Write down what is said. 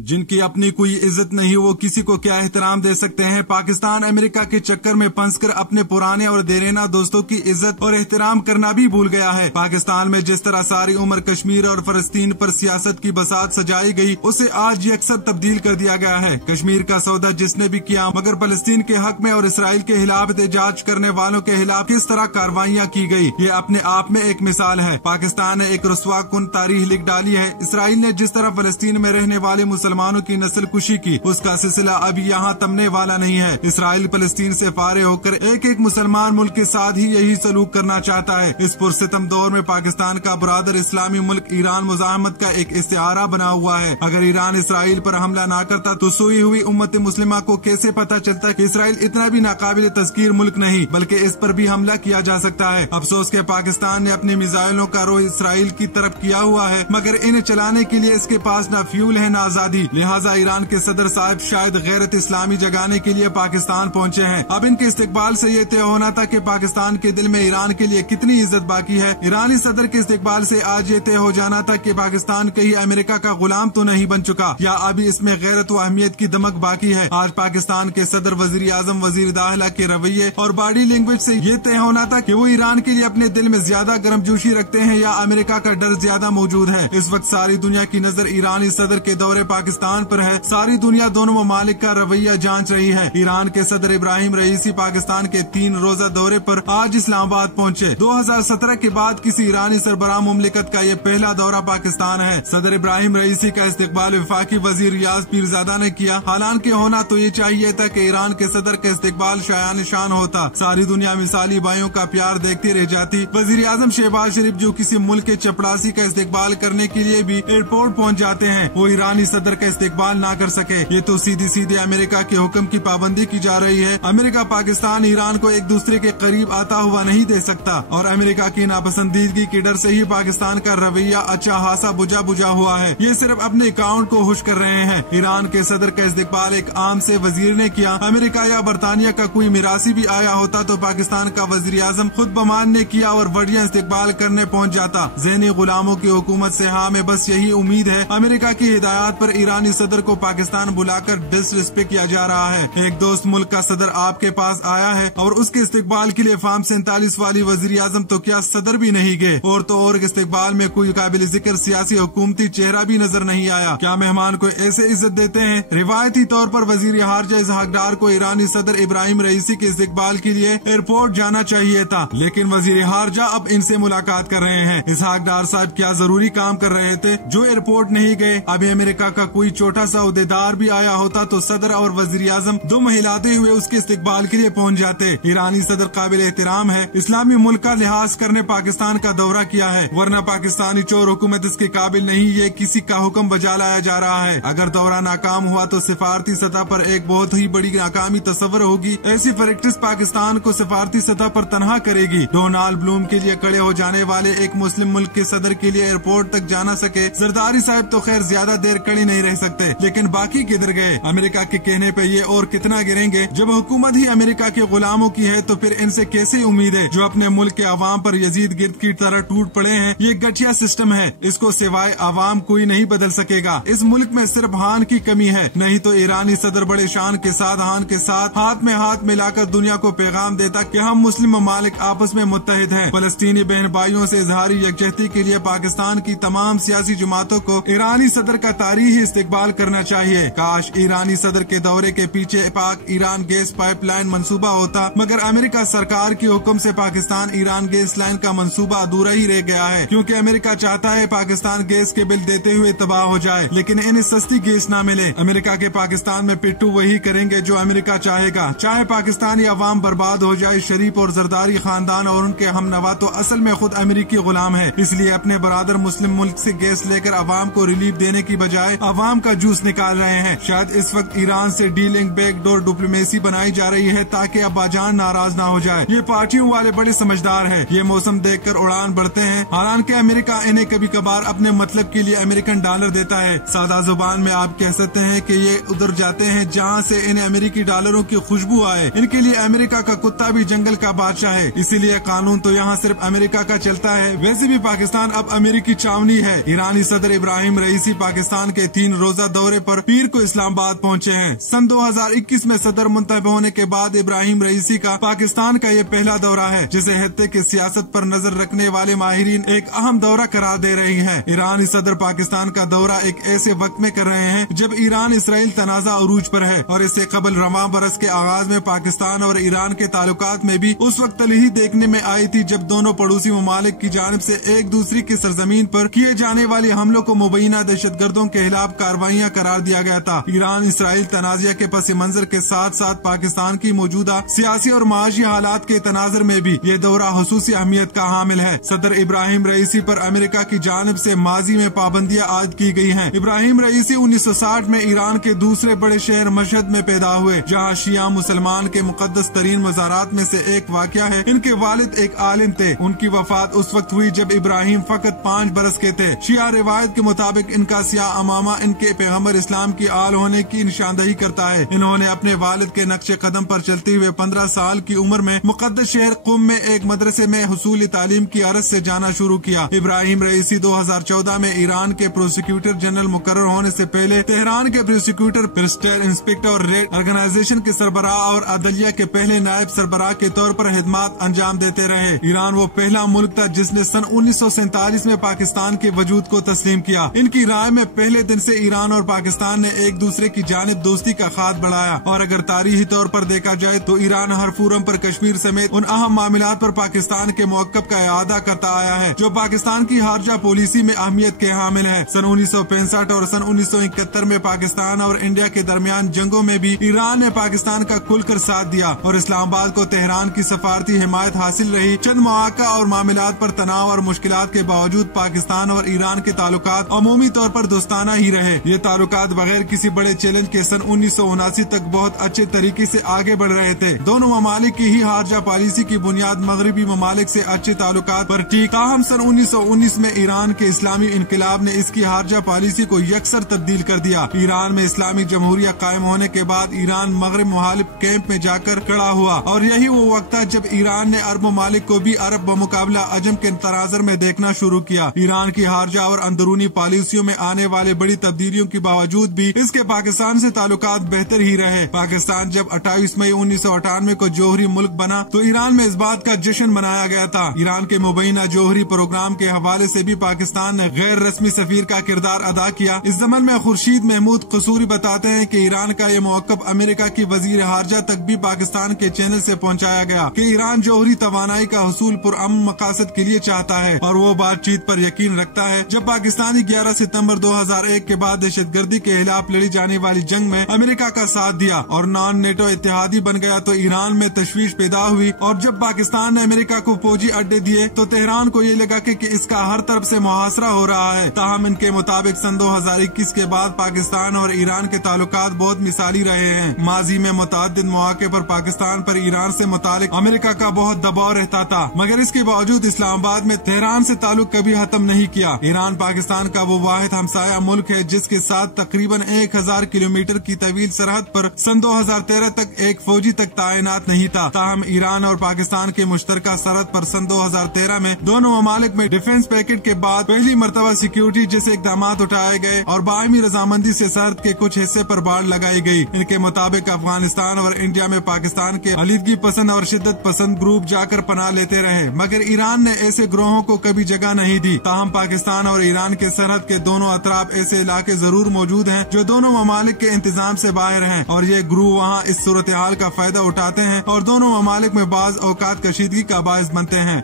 जिनकी अपनी कोई इज्जत नहीं, वो किसी को क्या एहतराम दे सकते हैं। पाकिस्तान अमेरिका के चक्कर में फंसकर अपने पुराने और देरीना दोस्तों की इज्जत और एहतराम करना भी भूल गया है। पाकिस्तान में जिस तरह सारी उम्र कश्मीर और फलस्तीन पर सियासत की बसात सजाई गई, उसे आज यकसर तब्दील कर दिया गया है। कश्मीर का सौदा जिसने भी किया, मगर फलस्तीन के हक में और इसराइल के खिलाफ एहतजाज करने वालों के खिलाफ किस तरह कार्रवाइयाँ की गई, ये अपने आप में एक मिसाल है। पाकिस्तान ने एक रुस्वा कुन तारीख लिख डाली है। इसराइल ने जिस तरह फलस्तीन में रहने वाले मुसलमानों की नस्ल कुशी की, उसका सिलसिला अभी यहाँ थमने वाला नहीं है। इसराइल फलस्तीन से फारे होकर एक एक मुसलमान मुल्क के साथ ही यही सलूक करना चाहता है। इस पुरसितम दौर में पाकिस्तान का बरादर इस्लामी मुल्क ईरान मुजाहमत का एक इस्तिआरा बना हुआ है। अगर ईरान इसराइल पर हमला ना करता तो सोई हुई उम्मत मुस्लिमा को कैसे पता चलता कि इसराइल इतना भी नाकाबिल तस्कीर मुल्क नहीं, बल्कि इस पर भी हमला किया जा सकता है। अफसोस के पाकिस्तान ने अपने मिसाइलों का रुख इसराइल की तरफ किया हुआ है, मगर इन्हें चलाने के लिए इसके पास न फ्यूल है न आजादी। लिहाजा ईरान के सदर साहब शायद गैरत इस्लामी जगाने के लिए पाकिस्तान पहुँचे हैं। अब इनके इस्तेकबाल से ये तय होना था कि पाकिस्तान के दिल में ईरान के लिए कितनी इज्जत बाकी है। ईरानी सदर के इस्तेकबाल से आज ये तय हो जाना था कि पाकिस्तान कहीं अमेरिका का गुलाम तो नहीं बन चुका, या अभी इसमें गैरत व अहमियत की दमक बाकी है। आज पाकिस्तान के सदर, वजीर आजम, वजीर दाखिला के रवैये और बॉडी लैंग्वेज से ये तय होना था कि वो ईरान के लिए अपने दिल में ज्यादा गर्मजोशी रखते हैं या अमेरिका का डर ज्यादा मौजूद है। इस वक्त सारी दुनिया की नजर ईरानी सदर के दौरे पाकिस्तान पर है। सारी दुनिया दोनों ममालिक का रवैया जांच रही है। ईरान के सदर इब्राहिम रईसी पाकिस्तान के 3 रोजा दौरे पर आज इस्लामाबाद पहुँचे। 2017 के बाद किसी ईरानी सरबराह मुमलिकत का ये पहला दौरा पाकिस्तान है। सदर इब्राहिम रईसी का इस्तेकबाल वफाकी वजीर रियाज पीरजादा ने किया। हालांकि होना तो ये चाहिए था कि ईरान के सदर का इस्तेकबाल शायान शान होता। सारी दुनिया मिसाली भाइयों का प्यार देखती रह जाती। वजीर आजम शहबाज शरीफ जो किसी मुल्क के चपड़ासी का इस्तेकबाल करने के लिए भी एयरपोर्ट पहुँच जाते हैं, वो ईरानी सदर का इस्तेकबाल ना कर सके। ये तो सीधी सीधे अमेरिका के हुक्म की पाबंदी की जा रही है। अमेरिका पाकिस्तान ईरान को एक दूसरे के करीब आता हुआ नहीं दे सकता, और अमेरिका की नापसंदीदगी के डर से ही पाकिस्तान का रवैया अच्छा खासा बुझा बुझा हुआ है। ये सिर्फ अपने अकाउंट को खुश कर रहे हैं। ईरान के सदर का इस्तेकबाल एक आम से वजीर ने किया। अमेरिका या बरतानिया का कोई मिरासी भी आया होता तो पाकिस्तान का वजीर आजम खुद बमान ने किया और बढ़िया इस्तेकबाल करने पहुँच जाता। ज़हनी गुलामों की हुकूमत से हमें बस यही उम्मीद है। अमेरिका की हिदायत पर ईरानी सदर को पाकिस्तान बुलाकर डिसरिस्पेक्ट किया जा रहा है। एक दोस्त मुल्क का सदर आपके पास आया है और उसके इस्तेकबाल के लिए फार्म 47 वाली वजीर आजम तो क्या सदर भी नहीं गए। और तो और इस्तेकबाल में कोई काबिल जिक्र सियासी हुकूमती चेहरा भी नजर नहीं आया। क्या मेहमान को ऐसे इज्जत देते हैं? रिवायती तौर पर वजीर हारजा इसहाक डार को ईरानी सदर इब्राहिम रईसी के इस्तेकबाल के लिए एयरपोर्ट जाना चाहिए था, लेकिन वजीर हारजा अब इनसे मुलाकात कर रहे हैं। इसहाक डार साहब क्या जरूरी काम कर रहे थे जो एयरपोर्ट नहीं गए? अभी अमेरिका का कोई छोटा सा उहदेदार भी आया होता तो सदर और वजीर आजम दुम हिलाते हुए उसके इस्तेकबाल के लिए पहुँच जाते। ईरानी सदर काबिल एहतराम है। इस्लामी मुल्क का लिहाज करने पाकिस्तान का दौरा किया है, वरना पाकिस्तानी चोर हुकूमत इसके काबिल नहीं। ये किसी का हुक्म बजा लाया जा रहा है। अगर दौरा नाकाम हुआ तो सिफारती सतह पर एक बहुत ही बड़ी नाकामी तस्वर होगी। ऐसी प्रैक्टिस पाकिस्तान को सिफारती सतह पर तनहा करेगी। डोनाल्ड ब्लूम के लिए खड़े हो जाने वाले एक मुस्लिम मुल्क के सदर के लिए एयरपोर्ट तक जाना सके। जरदारी साहब तो खैर ज्यादा देर खड़े नहीं रह सकते, लेकिन बाकी किधर गए? अमेरिका के कहने पे ये और कितना गिरेंगे? जब हुकूमत ही अमेरिका के गुलामों की है तो फिर इनसे कैसे उम्मीद है जो अपने मुल्क के अवाम पर यजीद गिर्द की तरह टूट पड़े हैं। ये गठिया सिस्टम है, इसको सिवाय अवाम कोई नहीं बदल सकेगा। इस मुल्क में सिर्फ हान की कमी है, नहीं तो ईरानी सदर बड़े शान के साथ हान के साथ हाथ में हाथ मिलाकर दुनिया को पैगाम देता कि हम मुस्लिम ममालिक आपस में मुत्तहिद हैं। फलस्तीनी बहन भाइयों से इजहारी यकजहती के लिए पाकिस्तान की तमाम सियासी जमातों को ईरानी सदर का तारीखी इस्तेकबाल करना चाहिए। काश ईरानी सदर के दौरे के पीछे पाक ईरान गैस पाइपलाइन मंसूबा होता, मगर अमेरिका सरकार के हुक्म से पाकिस्तान ईरान गैस लाइन का मंसूबा अधूरा ही रह गया है, क्योंकि अमेरिका चाहता है पाकिस्तान गैस के बिल देते हुए तबाह हो जाए, लेकिन इन्हें सस्ती गैस न मिले। अमेरिका के पाकिस्तान में पिट्टू वही करेंगे जो अमेरिका चाहेगा। चाहे पाकिस्तानी अवाम बर्बाद हो जाए, शरीफ और जरदारी खानदान और उनके हमनवा तो असल में खुद अमेरिकी गुलाम है। इसलिए अपने बरादर मुस्लिम मुल्क से गैस लेकर अवाम को रिलीफ देने की बजाय अवाम का जूस निकाल रहे हैं। शायद इस वक्त ईरान से डीलिंग बैकडोर डिप्लोमेसी बनाई जा रही है ताकि अब्बाजान नाराज ना हो जाए। ये पार्टियों वाले बड़े समझदार हैं। ये मौसम देखकर उड़ान बढ़ते हैं। हालांकि अमेरिका इन्हें कभी कभार अपने मतलब के लिए अमेरिकन डॉलर देता है। सादा जुबान में आप कह सकते हैं कि ये उधर जाते हैं जहाँ से इन्हें अमेरिकी डॉलरों की खुशबू आए। इनके लिए अमेरिका का कुत्ता भी जंगल का बादशाह है, इसीलिए कानून तो यहाँ सिर्फ अमेरिका का चलता है। वैसे भी पाकिस्तान अब अमेरिकी चावनी है। ईरानी सदर इब्राहिम रईसी पाकिस्तान के 3 3 रोजा दौरे पर पीर को इस्लामाबाद पहुंचे हैं। सन 2021 में सदर मुंतखब होने के बाद इब्राहिम रईसी का पाकिस्तान का ये पहला दौरा है, जिसे खत्ते की सियासत पर नजर रखने वाले माहिरीन एक अहम दौरा करार दे रही है। ईरानी सदर पाकिस्तान का दौरा एक ऐसे वक्त में कर रहे हैं जब ईरान इसराइल तनाजा अरूज पर है, और इससे कबल रवां बरस के आगाज में पाकिस्तान और ईरान के ताल्लुकात में भी उस वक्त तलही देखने में आई थी जब दोनों पड़ोसी ममालिक की जानिब से एक दूसरे की सरजमीन पर किए जाने वाले हमलों को मुबैना दहशतगर्दों के खिलाफ कार्रवाइयाँ करार दिया गया था। ईरान इसराइल तनाज़ा के पस मंजर के साथ साथ पाकिस्तान की मौजूदा सियासी और माशी हालात के तनाजर में भी ये दौरा खुसूसी अहमियत का हामिल है। सदर इब्राहिम रईसी पर अमेरिका की जानिब से माजी में पाबंदियां आयद की गई हैं। इब्राहिम रईसी 1960 में ईरान के दूसरे बड़े शहर मशहद में पैदा हुए, जहाँ शिया मुसलमान के मुकद्दस तरीन मज़ारात में से एक वाक़या है। इनके वालिद एक आलिम थे। उनकी वफात उस वक्त हुई जब इब्राहिम फकत 5 बरस के थे। शिया रिवायत के मुताबिक इनका सियाह अमामा इनके पैगम्बर इस्लाम की आल होने की निशानदही करता है। इन्होंने अपने वालिद के नक्शे कदम पर चलते हुए 15 साल की उम्र में मुकद्दस शहर कुम में एक मदरसे में हुसूल तालीम की अरज से जाना शुरू किया। इब्राहिम रईसी 2014 में ईरान के प्रोसिक्यूटर जनरल मुकर्रर होने से पहले तेहरान के प्रोसिक्यूटर, प्रिस्टर, इंस्पेक्टर और रेड ऑर्गेनाइजेशन के सरबराह और अदलिया के पहले नायब सरबराह के तौर पर खिदमात अंजाम देते रहे। ईरान वो पहला मुल्क था जिसने सन 1947 में पाकिस्तान के वजूद को तस्लीम किया। इनकी राय में पहले दिन से ईरान और पाकिस्तान ने एक दूसरे की जानिब दोस्ती का खात बढ़ाया, और अगर तारीखी तौर पर देखा जाए तो ईरान हर फोरम पर कश्मीर समेत उन अहम मामलात पर पाकिस्तान के मौक़िफ़ का इआदा करता आया है जो पाकिस्तान की खारजा पॉलिसी में अहमियत के हामिल है। सन 1965 और सन 1971 में पाकिस्तान और इंडिया के दरमियान जंगों में भी ईरान ने पाकिस्तान का खुलकर साथ दिया, और इस्लामाबाद को तेहरान की सफारती हिमायत हासिल रही। चंद मौक़ा और मामलात पर तनाव और मुश्किलात के बावजूद पाकिस्तान और ईरान के ताल्लुकात अमूमी तौर पर दोस्ताना ही रहे। ये ताल्लुकात बगैर किसी बड़े चैलेंज के सन 1979 तक बहुत अच्छे तरीके से आगे बढ़ रहे थे। दोनों ममालिक की ही खारजा पॉलिसी की बुनियाद मगरबी ममालिक से अच्छे ताल्लुकात पर थी। ताहम सन 1919 में ईरान के इस्लामी इनकलाब ने इसकी खारजा पॉलिसी को यकसर तब्दील कर दिया। ईरान में इस्लामी जमहूरिया कायम होने के बाद ईरान मगरब मुखालिफ कैंप में जाकर खड़ा हुआ, और यही वो वक्त था जब ईरान ने अरब ममालिक को भी अरब बमुकाबला अजम के तनाजर में देखना शुरू किया। ईरान की खारजा और अंदरूनी पॉलिसियों में आने वाले बड़ी तब्दीलियों के बावजूद भी इसके पाकिस्तान से ताल्लुकात बेहतर ही रहे। पाकिस्तान जब 28 मई 1998 को जौहरी मुल्क बना तो ईरान में इस बात का जश्न मनाया गया था। ईरान के मुबैना जौहरी प्रोग्राम के हवाले से भी पाकिस्तान ने गैर रस्मी सफीर का किरदार अदा किया। इस ज़मन में खुर्शीद महमूद कसूरी बताते हैं कि ईरान का ये मौक़िफ़ अमेरिका की वजीर खारजा तक भी पाकिस्तान के चैनल से पहुंचाया गया कि ईरान जौहरी तवानाई का हुसूल पुरअमन मकासद के लिए चाहता है और वो बातचीत पर यकीन रखता है। जब पाकिस्तानी 11 सितंबर 2001 के बाद दहशतगर्दी के खिलाफ लड़ी जाने वाली जंग में अमेरिका का साथ दिया और नॉन नेटो इत्तेहादी बन गया तो ईरान में तशवीश पैदा हुई, और जब पाकिस्तान ने अमेरिका को फौजी अड्डे दिए तो तेहरान को ये लगा कि इसका हर तरफ से मुहासरा हो रहा है। ताहम इनके मुताबिक सन 2021 के बाद पाकिस्तान और ईरान के ताल्लुकात बहुत मिसाली रहे हैं। माजी में मुतअद्दिद मौके पर पाकिस्तान पर ईरान से मुतालिक अमेरिका का बहुत दबाव रहता था, मगर इसके बावजूद इस्लामाबाद में तेहरान से ताल्लुक कभी खत्म नहीं किया। ईरान पाकिस्तान का वो वाहिद हमसाया मुल्क है जिसके साथ तकरीबन 1000 किलोमीटर की तवील सरहद पर सन 2013 तक एक फौजी तक तैनात नहीं था। ताहम ईरान और पाकिस्तान के मुश्तरका सरहद पर सन 2013 में दोनों ममालिक में डिफेंस पैकेट के बाद पहली मरतबा सिक्योरिटी जैसे इकदाम उठाए गए और बाहमी रजामंदी से सरहद के कुछ हिस्से पर बाढ़ लगाई गई। इनके मुताबिक अफगानिस्तान और इंडिया में पाकिस्तान के अलीदगी पसंद और शिद्दत पसंद ग्रुप जाकर पनाह लेते रहे, मगर ईरान ने ऐसे ग्रोहों को कभी जगह नहीं दी। ताहम पाकिस्तान और ईरान के सरहद के दोनों अतराफ ऐसे इलाके जरूर मौजूद हैं जो दोनों ममालिक के इंतजाम से बाहर हैं, और ये ग्रुप वहाँ इस सूरत हाल का फायदा उठाते हैं और दोनों ममालिक में बाज औकात कशीदगी का बायस बनते हैं।